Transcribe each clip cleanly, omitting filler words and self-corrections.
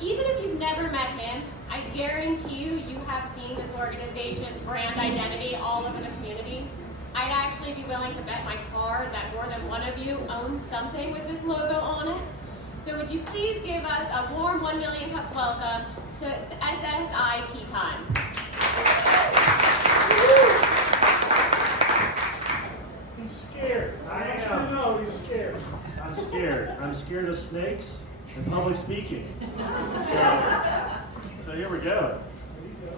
Even if you've never met him, I guarantee you have seen this organization's brand identity all over the community. I'd actually be willing to bet my car that more than one of you owns something with this logo on it. So would you please give us a warm 1 million cups welcome to SSI Tea Time. He's scared. I am. No, he's scared. I'm scared. I'm scared of snakes and public speaking. So here we go.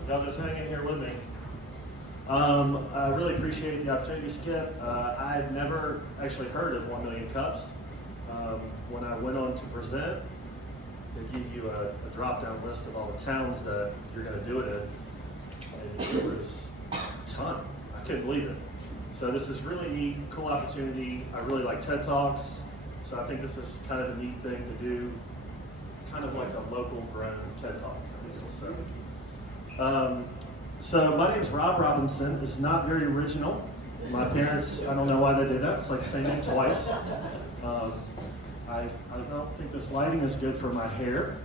Y'all just hang in here with me. I really appreciate the opportunity, Skip. I'd never actually heard of 1 Million Cups. When I went on to present, they give you a drop-down list of all the towns that you're going to do it in. And it was a ton. I couldn't believe it. So this is really neat, cool opportunity. I really like TED Talks. So I think this is kind of a neat thing to do, kind of like a local grown TED Talk. So my name's Rob Robinson. It's not very original. My parents, I don't know why they did that. It's like saying it twice. I don't think this lighting is good for my hair.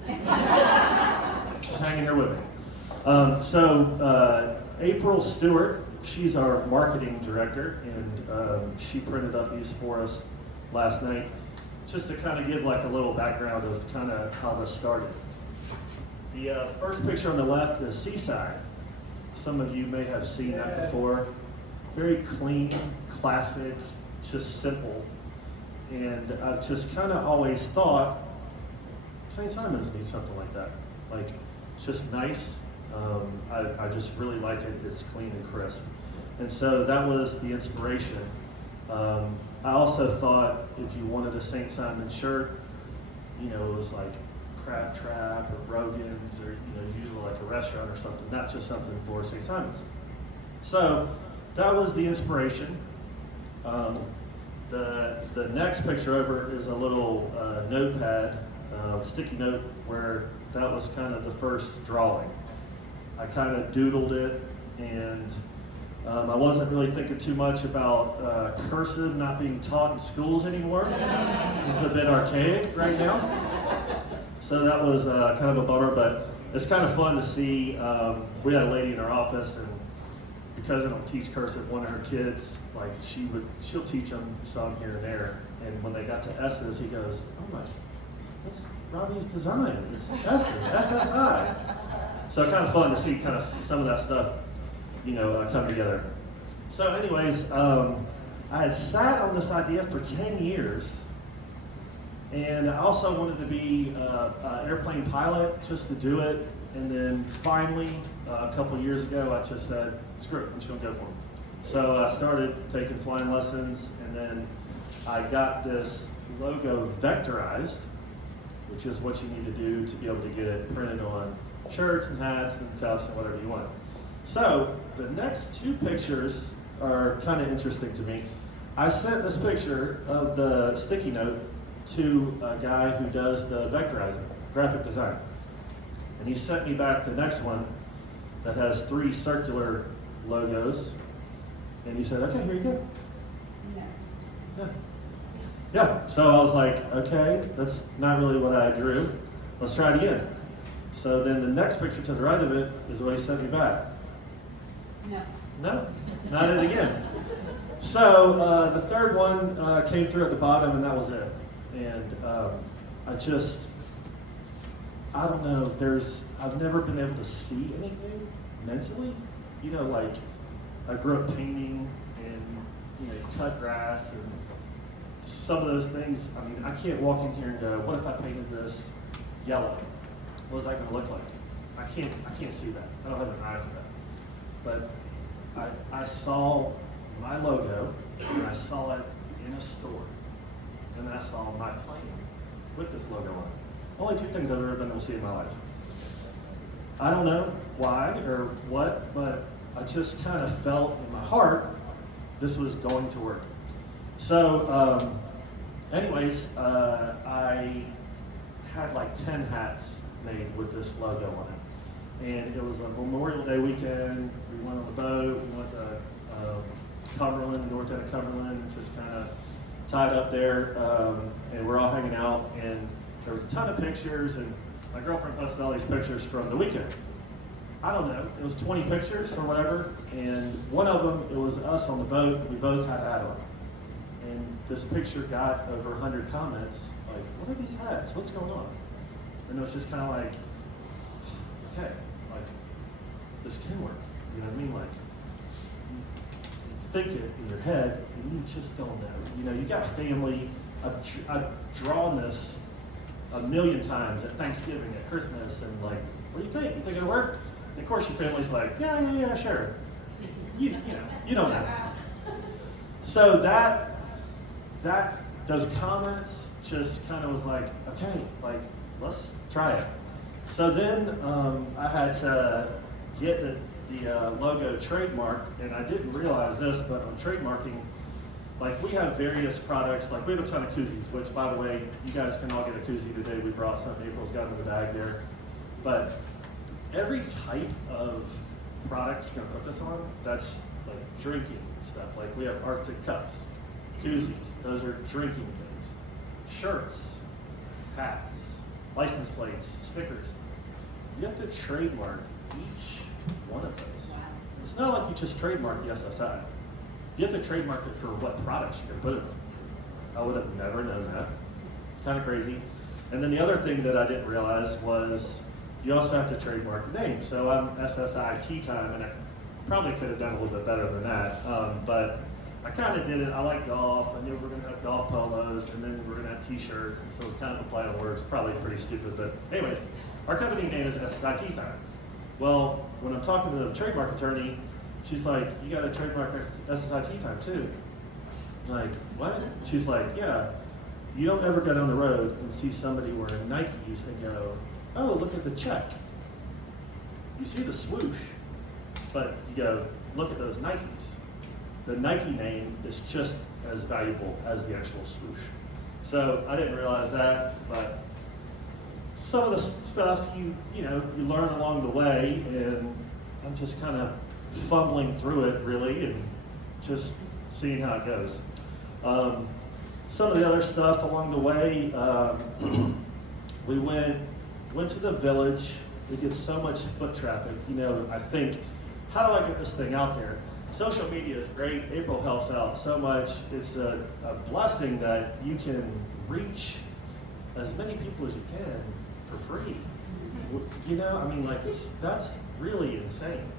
Just hang in here with me. April Stewart, she's our marketing director, and she printed up these for us last night, just to kind of give like a little background of kind of how this started. The first picture on the left is Seaside. Some of you may have seen that before. Very clean, classic, just simple. And I've just kind of always thought, St. Simon's needs something like that. Like, it's just nice. I just really like it. It's clean and crisp. And so that was the inspiration. I also thought if you wanted a St. Simon shirt, you know, it was like Crab Trap or Rogan's or, you know, usually like a restaurant or something, not just something for St. Simon's. So that was the inspiration. The next picture over is a little notepad, sticky note, where that was kind of the first drawing. I kind of doodled it, and I wasn't really thinking too much about cursive not being taught in schools anymore. This is a bit archaic right now. So that was kind of a bummer, but it's kind of fun to see. We had a lady in our office, and because I don't teach cursive, one of her kids, like she'll teach them some here and there. And when they got to S's, he goes, "Oh my, that's Robbie's design. It's S's, SSI." So kind of fun to see kind of some of that stuff, you know, come together. So anyways, I had sat on this idea for 10 years. And I also wanted to be an airplane pilot just to do it. And then finally, a couple years ago, I just said, screw it, I'm just gonna go for it. So I started taking flying lessons, and then I got this logo vectorized, which is what you need to do to be able to get it printed on shirts and hats and cups and whatever you want. So the next two pictures are kind of interesting to me. I sent this picture of the sticky note to a guy who does the vectorizing, graphic design. And he sent me back the next one that has 3 circular logos. And he said, okay, here you go. Yeah, so I was like, okay, that's not really what I drew. Let's try it again. So then the next picture to the right of it is what he sent me back. No, not it again. So the third one came through at the bottom, and that was it. And I don't know, I've never been able to see anything mentally. You know, like, I grew up painting and, you know, cut grass and some of those things. I mean, I can't walk in here and go, what if I painted this yellow? What is that going to look like? I can't see that. I don't have an eye for that. But I saw my logo, and I saw it in a store. And then I saw my plane with this logo on it. Only 2 things I've ever been able to see in my life. I don't know why or what, but I just kind of felt in my heart this was going to work. So anyways, I had like 10 hats made with this logo on it. And it was a Memorial Day weekend. We went on the boat, we went to Cumberland, north end of Cumberland, and just kind of tied up there, and we're all hanging out, and there was a ton of pictures, and my girlfriend posted all these pictures from the weekend. I don't know, it was 20 pictures or whatever, and one of them, it was us on the boat, and we both had a hat on. And this picture got over 100 comments, like, what are these hats? What's going on? And it was just kind of like, okay, like, this can work. You know what I mean? Like, you think it in your head, and you just don't know. You know, you got family. I've drawn this a million times at Thanksgiving, at Christmas, and like, what do you think? You think it'll work? And of course, your family's like, yeah, sure. You know, you don't know. So those comments just kind of was like, okay, like, let's try it. So then I had to get the logo trademarked, and I didn't realize this, but on trademarking, like, we have various products, like we have a ton of koozies, which, by the way, you guys can all get a koozie today. We brought some, April's got in the bag there. But every type of product you're gonna put this on, that's like drinking stuff. Like, we have Arctic cups, koozies, those are drinking things. Shirts, hats, license plates, stickers. You have to trademark each one of those. Wow. It's not like you just trademark the SSI. You have to trademark it for what products you're gonna put it on. I would have never known that. Kind of crazy. And then the other thing that I didn't realize was you also have to trademark the name. So I'm SSI Tea Time, and I probably could have done a little bit better than that. But I kind of did it. I like golf. I knew we were going to have golf polos, and then we were going to have t-shirts, and so it was kind of a play on words. Probably pretty stupid, but anyways, our company name is SSI Tea Time. Well, when I'm talking to the trademark attorney, she's like, you got to trademark SSI Tea Time too. I'm like, what? She's like, yeah. You don't ever go down the road and see somebody wearing Nikes and go, oh, look at the check. You see the swoosh, but you go, look at those Nikes. The Nike name is just as valuable as the actual swoosh. So I didn't realize that, but some of the stuff you learn along the way, and I'm just kind of fumbling through it really, and just seeing how it goes. Some of the other stuff along the way, we went to the village. We get so much foot traffic. I think, how do I get this thing out there? Social media is great. April helps out so much. It's a blessing that you can reach as many people as you can for free. That's really insane.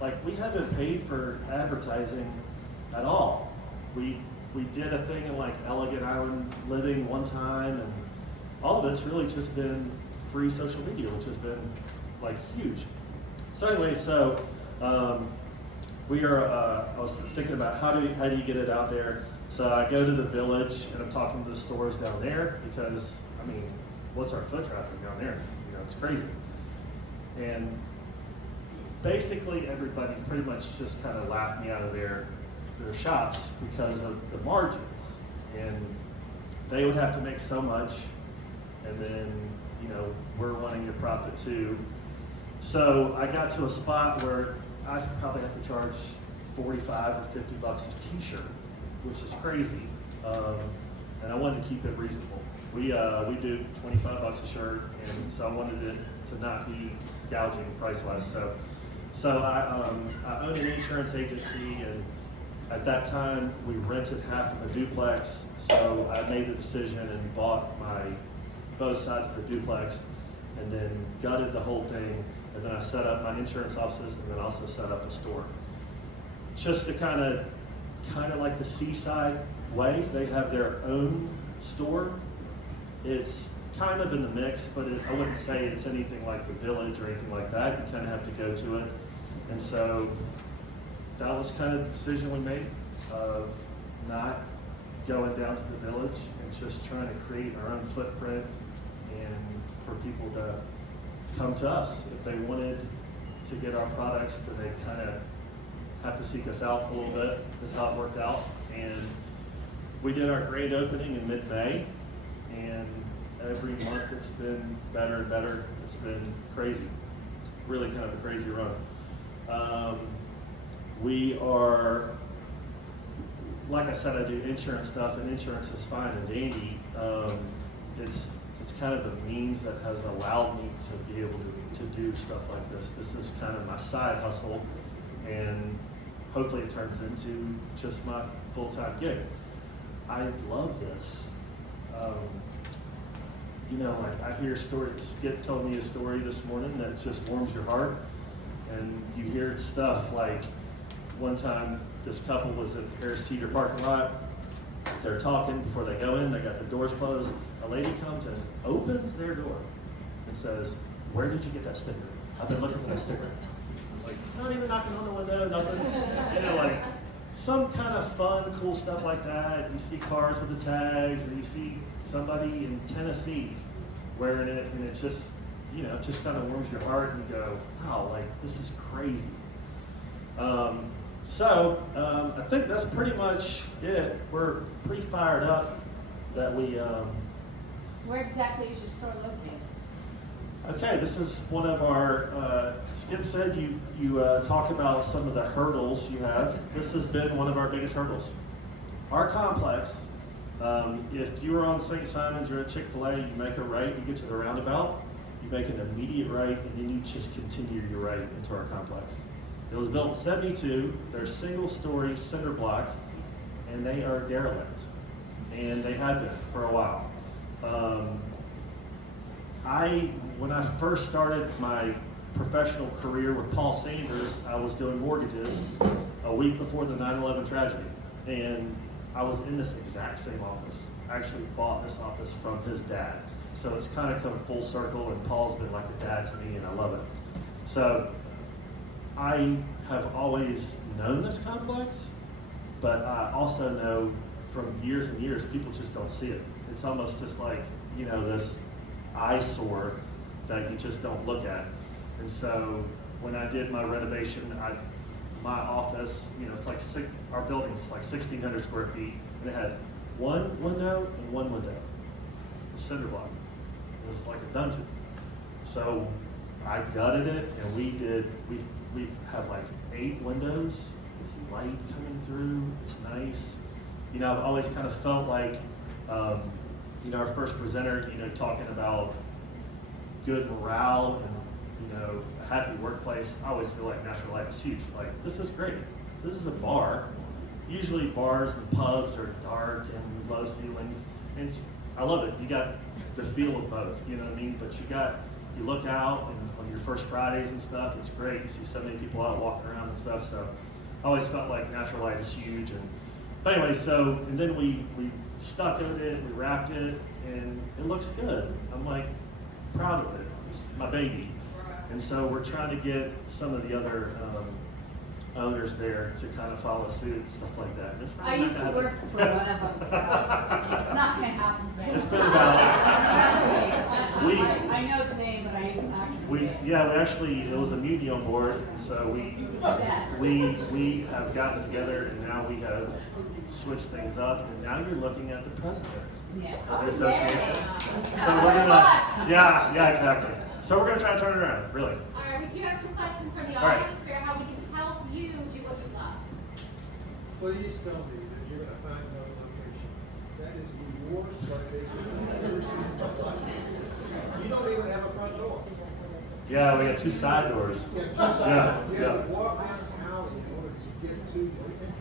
Like, we haven't paid for advertising at all. We did a thing in like Elegant Island Living one time, and all of it's really just been free social media, which has been like huge. So anyway, we are. I was thinking about how do you get it out there. So I go to the village and I'm talking to the stores down there because what's our foot traffic down there? It's crazy. And basically everybody pretty much just kind of laughed me out of their shops because of the margins, and they would have to make so much, and then we're wanting to profit too. So I got to a spot where I probably have to charge $45 or $50 a t-shirt, which is crazy, and I wanted to keep it reasonable. We do $25 a shirt, and so I wanted it to not be gouging price-wise. So I own an insurance agency, and at that time we rented half of a duplex. So I made the decision and bought both sides of the duplex, and then gutted the whole thing. And then I set up my insurance offices, and then also set up a store. Just to kind of like the Seaside way, they have their own store. It's kind of in the mix, but I wouldn't say it's anything like the Village or anything like that. You kind of have to go to it. And so that was kind of the decision we made of not going down to the Village and just trying to create our own footprint and for people to come to us. If they wanted to get our products, then they kind of have to seek us out a little bit. Is how it worked out. And we did our grand opening in mid-May, and every month it's been better and better. It's been crazy. It's really kind of a crazy run. We are, like I said, I do insurance stuff, and insurance is fine and dandy. It's it's kind of a means that has allowed me to be able to do stuff like this. This is kind of my side hustle, and hopefully it turns into just my full-time gig. I love this. You know, like I hear stories. Skip told me a story this morning that just warms your heart, and you hear stuff like one time this couple was at Harris Teeter parking lot. They're talking before they go in. They got the doors closed. A lady comes and opens their door and says, "Where did you get that sticker? I've been looking for that sticker." Like, not even knocking on the window, nothing. You know, like some kind of fun, cool stuff like that. You see cars with the tags, or you see somebody in Tennessee wearing it, and it just, you know, it just kind of warms your heart, and you go, wow, like this is crazy. I think that's pretty much it. We're pretty fired up that we. Where exactly is your store located? Okay, this is one of our, Skip said you talk about some of the hurdles you have. This has been one of our biggest hurdles. Our complex, if you are on St. Simon's, you're at Chick-fil-A, you make a right, you get to the roundabout, you make an immediate right, and then you just continue your right into our complex. It was built in 72, they're single-story cinder block, and they are derelict. And they had been for a while. When I first started my professional career with Paul Sanders, I was doing mortgages a week before the 9/11 tragedy. And I was in this exact same office. I actually bought this office from his dad. So it's kind of come full circle, and Paul's been like a dad to me, and I love it. So I have always known this complex, but I also know from years and years, people just don't see it. It's almost just like, you know, this eyesore that you just don't look at. And so when I did my renovation, my office, you know, it's like our building's like 1,600 square feet, and it had one window and one window, a cinder block. It was like a dungeon. So I gutted it, and we have like 8 windows. It's light coming through. It's nice. You know, I've always kind of felt like, you know, our first presenter, you know, talking about good morale and, you know, a happy workplace. I always feel like Natural Light is huge. Like, this is great. This is a bar. Usually bars and pubs are dark and low ceilings. And I love it. You got the feel of both, you know what I mean? But you look out, and on your first Fridays and stuff, it's great. You see so many people out walking around and stuff. So I always felt like Natural Light is huge. But anyway, and then we stuccoed it, we wrapped it, and it looks good. I'm like proud of it. It's my baby. And so we're trying to get some of the other owners there to kind of follow suit and stuff like that. I used to work for one of them, so it's not going to happen. It's been about I know the name, but I didn't actually it was a muni on board, so we have gotten together, and now we have switched things up, and now you're looking at the president of the association. So we're gonna, exactly. So we're gonna try to turn it around, really. All right, we do have some questions from the All right. audience for how we can help you do what you love. Please tell me that you're going to find another location. That is the worst location I've ever seen in my life. You don't even have a front door. Yeah, we got 2 side doors. You have 2 side doors. You have Yeah. to walk down the alley in order to get to the entrance.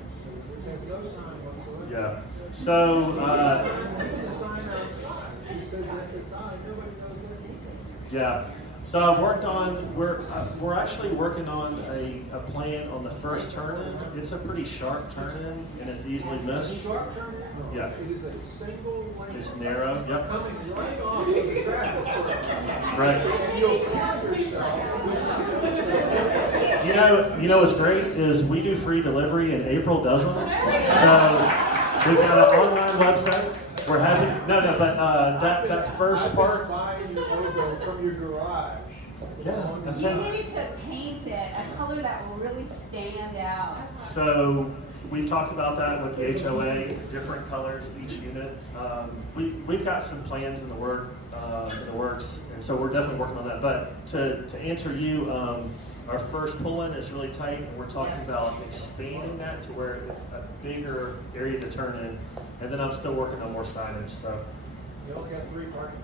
There's no sign whatsoever. Yeah. So, The sign outside. She says that's the sign. Nobody knows what it is. yeah. So I worked on, we're actually working on a plan on the first turn-in. It's a pretty sharp turn-in, and it's easily missed. Sharp turn in? Yeah. It is a single lane. It's narrow, yep. Coming right off of the traffic circle. Right. You'll kill yourself. You know what's great is we do free delivery, and April doesn't. So we've got an online website. We're having, that first part. Buy your logo from your garage. Yeah. You need to paint it a color that will really stand out. So we've talked about that with the HOA, different colors each unit. We've got some plans in the works, and so we're definitely working on that. But to answer you, our first pull-in is really tight, and we're talking about expanding that to where it's a bigger area to turn in. And then I'm still working on more signage. So You only got 3 parking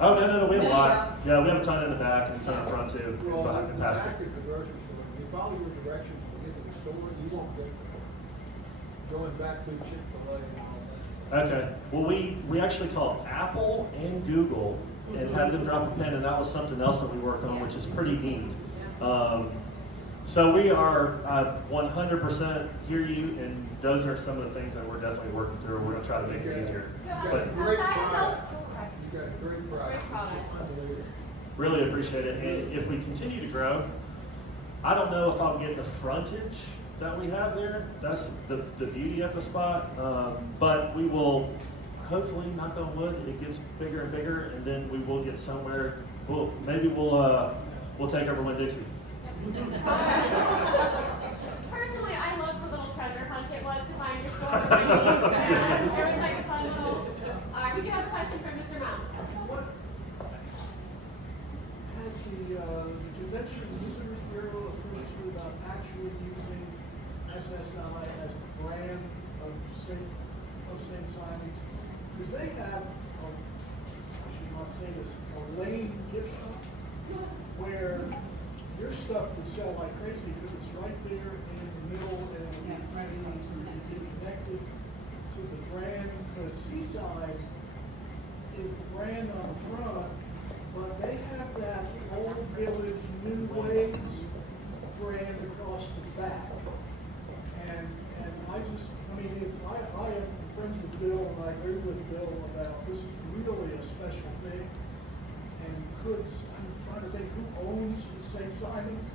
Oh, no, we have a There lot. Yeah, we have a ton in the back and a ton in front too, Well, behind the the past. back is the grocery store. If you follow your directions to get to the store, you won't get going back to Chick-fil-A and all that. Okay, well, we actually called Apple and Google and had them drop a pin, and that was something else that we worked on, which is pretty neat. So we are 100% hear you, and those are some of the things that we're definitely working through. We're gonna try to make it easier. You've got But a great Outside of product. health- You've got a great product. Great product. It's unbelievable. really appreciate it. And if we continue to grow, I don't know if I'll get the frontage that we have there. That's the beauty of the spot. But we will, hopefully, knock on wood, it gets bigger and bigger, and then we will get somewhere. Maybe we'll take over Winn-Dixie. Personally, I love the little treasure hunt it was to find your store. There was like a fun little, we do have a question from Mr. Mounts. What has the Convention Visitors Bureau approached you about actually using SSI as the brand of St. Simon's? Because they have, I should not say this, a lane gift shop where your stuff would sell like crazy because it's right there in the middle and Yeah, right away from that it's too. connected to the brand, because Seaside is the brand on the front, but they have that Old Village New Ways brand across the back. And I am friends with Bill, and I agree with Bill about this is really a special thing. And I'm trying to think who owns St. Simon's,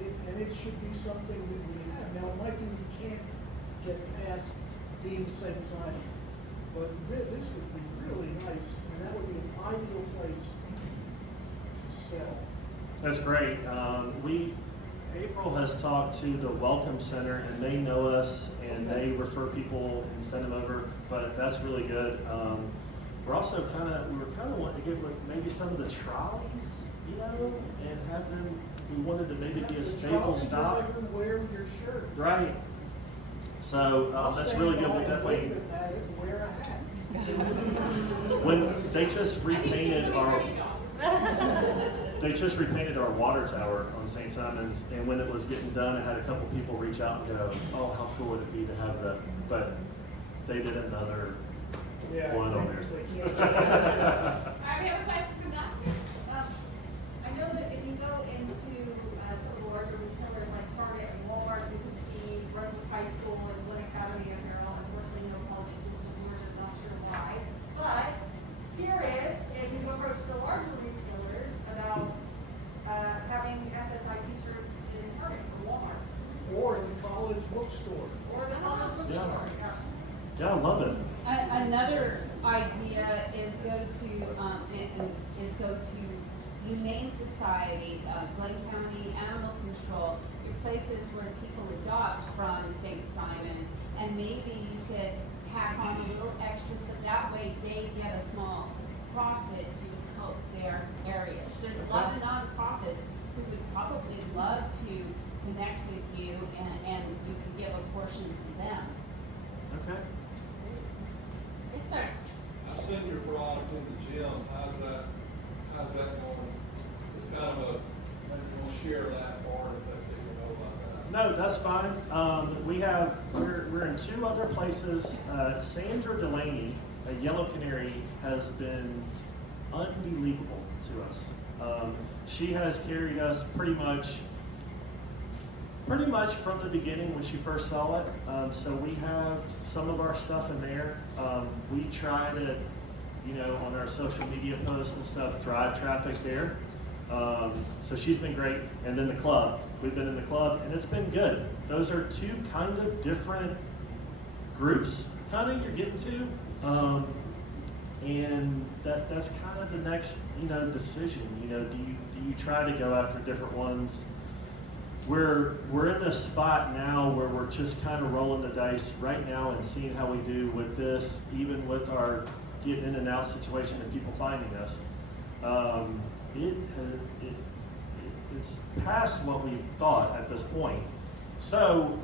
and it should be something that we have. Now, it might be we can't get past being St. Simon's, but this would be really nice, and that would be an ideal place to sell. That's great. April has talked to the Welcome Center, and they know us, and they refer people and send them over. But that's really good. We were kind of wanting to get with maybe some of the trolleys, and have them. We wanted to maybe be a staple stop. Wear your shirt. Right. So that's really good. We'll definitely. Wear a hat. When they just I think repainted Susan our. already got. They just repainted our water tower on St. Simon's, and when it was getting done, I had a couple people reach out and go, "Oh, how cool would it be to have that?" But they did another one on there. All right, we have a question from Doc. I know that if you go into some of the larger retailers like Target and Walmart, you can see Brunswick High School and Glen Academy apparel. Unfortunately, no college schools in Georgia, not sure why. But curious if you approach the larger retailers about having SSI t-shirts in Target or Walmart Or in the college bookstore. or the college bookstore. Yeah. Yeah, I love it. Another idea is go to Humane Society, Glen County Animal Control, your places where people adopt from St. Simon's, and maybe you could tack on a little extra so that way they get a small profit to help their areas. There's a lot of nonprofits who would probably love to connect with you, and you can give a portion to them. Okay. Yes, sir. I've seen your product in the gym. How's that going? It's kind of a, maybe you want to share that part if that people know about that. No, that's fine. We're in 2 other places. Sandra Delaney, a Yellow Canary, has been unbelievable to us. She has carried us pretty much from the beginning when she first saw it. So we have some of our stuff in there. We try to, on our social media posts and stuff, drive traffic there. So she's been great. And then the club. We've been in the club, and it's been good. Those are 2 kind of different groups, you're getting to. And that's kind of the next, decision. Do you try to go after different ones? We're in this spot now where we're just kind of rolling the dice right now and seeing how we do with this, even with our getting in and out situation and people finding us. It's past what we thought at this point. So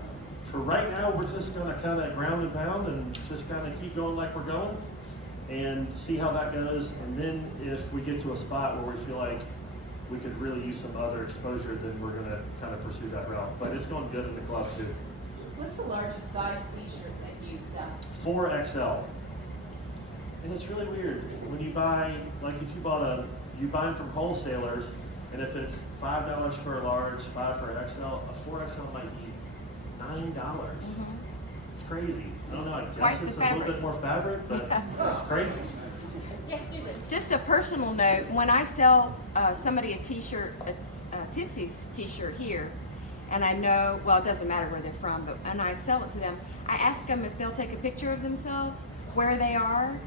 for right now, we're just going to kind of ground and pound and just kind of keep going like we're going. and see how that goes. And then if we get to a spot where we feel like we could really use some other exposure, then we're gonna kind of pursue that route. But it's going good in the club too. What's the largest size t-shirt that you sell? 4XL. And it's really weird when you buy, like if you buy them from wholesalers, and if it's $5 for a large, $5 for an XL, a 4XL might be $9. It's crazy. I don't know, I Twice guess the it's a little fabric. bit more fabric, but it's crazy. Yes, Susan. Just a personal note, when I sell somebody a t-shirt, Tipsy's t-shirt here, and I know, well, it doesn't matter where they're from, but when I sell it to them, I ask them if they'll take a picture of themselves, where they are,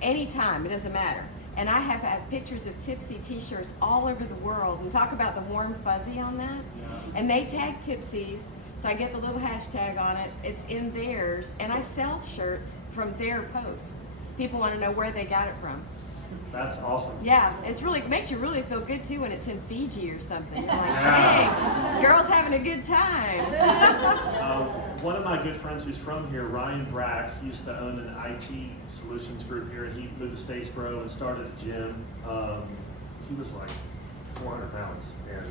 anytime, it doesn't matter. And I have had pictures of Tipsy t-shirts all over the world, and talk about the warm fuzzy on that. And they tag Tipsy's, so I get the little hashtag on it, it's in theirs, and I sell shirts from their post. People want to know where they got it from. That's awesome. Yeah, it's really, makes you really feel good too when it's in Fiji or something. You're like, dang, girl's having a good time. One of my good friends who's from here, Ryan Brack, used to own an IT solutions group here, and he moved to Statesboro and started a gym. He was like 400 pounds and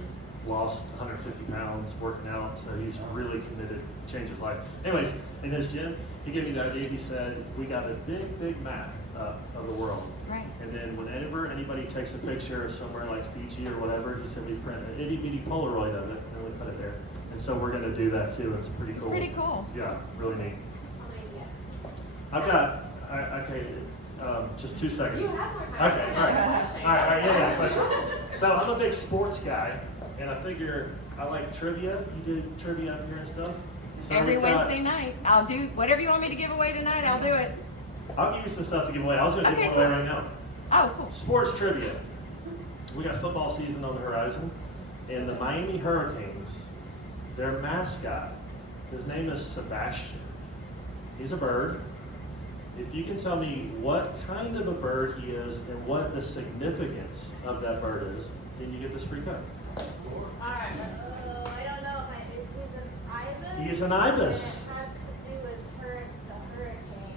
lost 150 pounds working out, so he's really committed to change his life. Anyways, in his gym, he gave me the idea. He said, we got a big map of the world. Right. And then whenever anybody takes a picture of somewhere like Fiji or whatever, he said we print an itty bitty Polaroid of it and we put it there. And so we're going to do that too. It's pretty cool. It's pretty cool. Yeah, really neat. I've got, okay, just 2 seconds. You have more time. Okay, all right, yeah, question. So I'm a big sports guy, and I figure I like trivia. You do trivia up here and stuff. So Every we've got- Wednesday night, I'll do whatever you want me to give away tonight, I'll do it. I'll give you some stuff to give away. I was going to Okay, give one away cool. right now. Oh, cool. Sports trivia. We got football season on the horizon, and the Miami Hurricanes, their mascot, his name is Sebastian. He's a bird. If you can tell me what kind of a bird he is and what the significance of that bird is, then you get this free cup. Alright. I don't know if He is an ibis. And it has to do with the hurricane.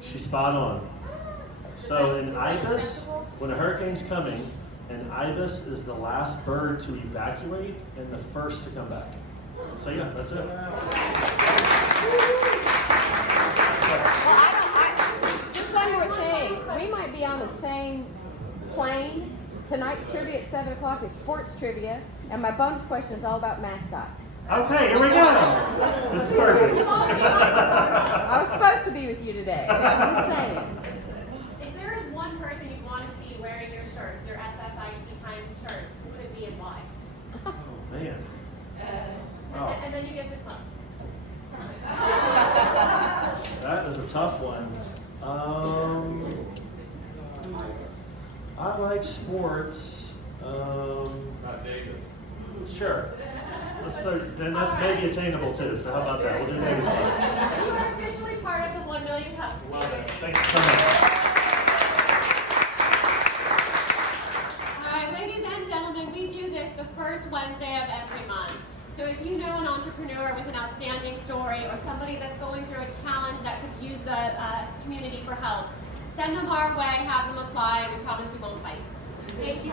She's spot on. So an ibis, when a hurricane's coming, an ibis is the last bird to evacuate and the first to come back. So yeah, that's it. Well, just one more thing. We might be on the same plane. Tonight's trivia at 7 o'clock is sports trivia, and my bonus question is all about mascots. Okay, here we go. This is perfect. I was supposed to be with you today. I'm just saying. If there is one person you want to see wearing your shirts, your SSI Tea Time shirts, who would it be and why? Oh man. Oh. And then you get this one. That is a tough one. I like sports. Not Davis. Sure. Then that's maybe attainable too. So how about that? We'll do Davis. You are officially part of the 1 million cups. Love it. Thank you so much. All right, ladies and gentlemen, we do this the first Wednesday of every month. So if you know an entrepreneur with an outstanding story or somebody that's going through a challenge that could use the community for help, send them our way, have them apply, and we promise we won't fight. Thank you